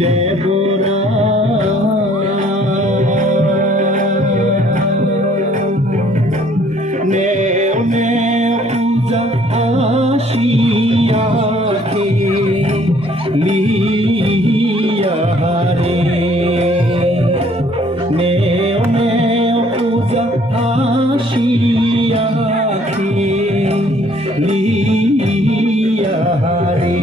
দেবরা নেও নেও পূজা আসিয়াকে লিয়া রে নেও নেও পূজা আসিয়াকে লিয়া রে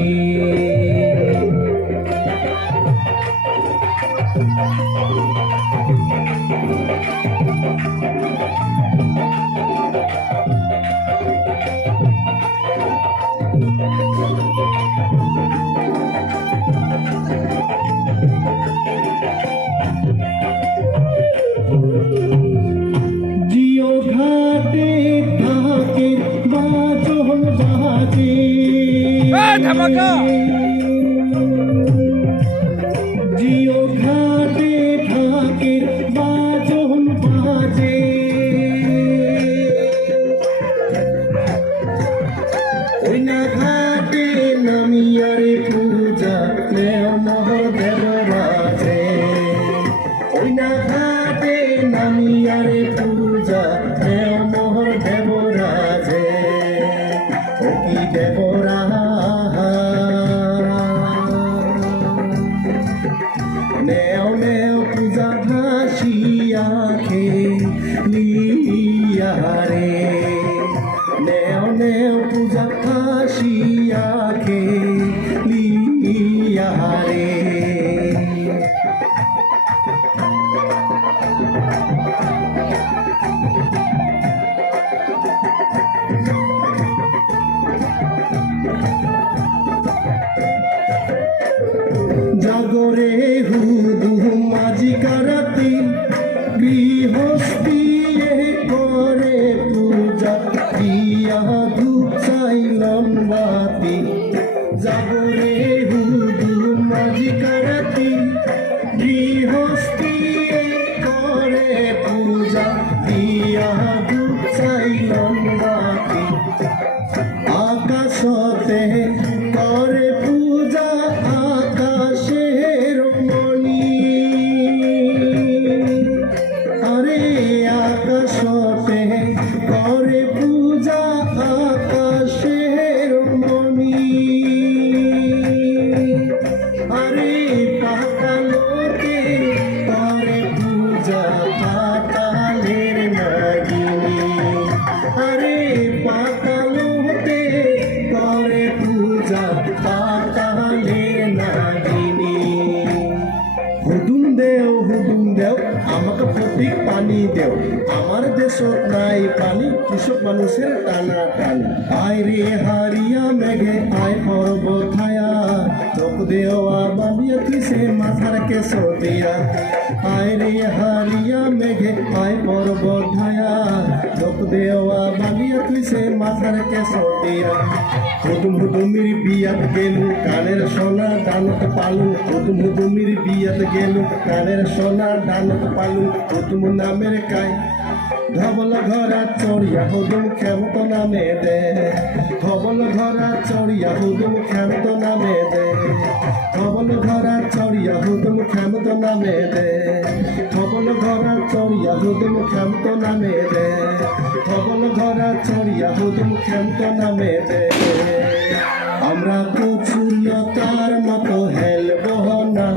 জিও ঘাটে থাকে বাজন বাজে ধামাকা জিও ঘাটে থাকে বাজন বাজে ওই না ঘাটে নামিয়ারে পূজা নেও মহাদেব রাজে ওই না ঘাটে নামিয়ারে পূজা নেও মহাদেব রাজে ও কি দেবরা নেও নেও পূজা ভাসিয়াখে লিয়া রে নেও নেও পূজা ভাসিয়াখে লিয়া রে জাগরে হুদু মাঝি কারাতি গৃহস্থী করে পূজা দিয়া ধূপ চাইলাম বাতি জাগরে হুদু মাঝি কারাতি গৃহস্থী করে পূজা দিয়া ধূপ চাইলাম বাতি আকাশতে করে পূজা আকাশের মণি আরে আকাশতে করে পূজা আকাশের মণি আরে পাতালোকে করে পূজা পাতালের নাগিনী আরে পাতালোকে করে পূজা পাতালের নাগিনী হুদুম দেও আমাকে প্রতীক পানি দেও আমার দেশত নাই পানি কৃষক মানুষের টানা টানি আয় রে হারিয়া মেঘে আয় পর্বত ছায়া চোখ দেওয়া বানিয়ে তুইছে মাথার কেশ দিয়া আয় রে হারিয়া মেঘে আয় পর্বত ছায়া চোখ দেওয়া বানিয়ে তুইছে মাথার কেশ দিয়া হুদুম হুদুমির বিয়াত গেলু কানের সোনা দানত পালু হুদুম হুদুমির বিয়াত গেলু কানের সোনা দানত পালু হুদুম নামের কাই ধবল ঘরা চড়িয়া হুদুম ক্ষমত নামে দে ধবল ঘরা চড়িয়া হুদুম ক্ষমত নামে দে ধবল ঘরা চড়িয়া হুদুম ক্ষমত নামে দে ধবল ঘরা চড়িয়া হুদুম ক্ষমত নামে দে ধবল ঘরা চড়িয়া হুদুম ক্ষমত নামে দে আমরা কচুরিয়তার মতো হেলব না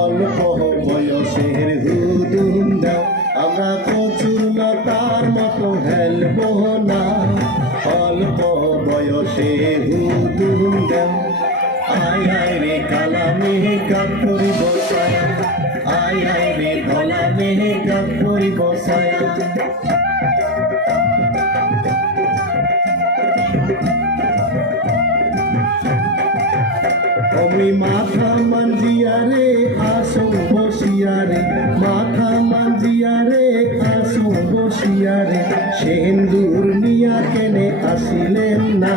অল্প বয়সের হুদুম না আমরা কচুরিয়তার মতো হেলব না অল্প বয়সে হুদুম না আয় আয় রে কালা মেহে কাপ করি বসায় আয় আয় রে ধলা মেহে কাপ করি বসায় আমি মাথা মাঞ্জিয়া রে আসো বসিয়া রে মাথা মাঞ্জিয়া রে আসো বসিয়া রে সেন্দুর নিয়া কেনে আসিলেন না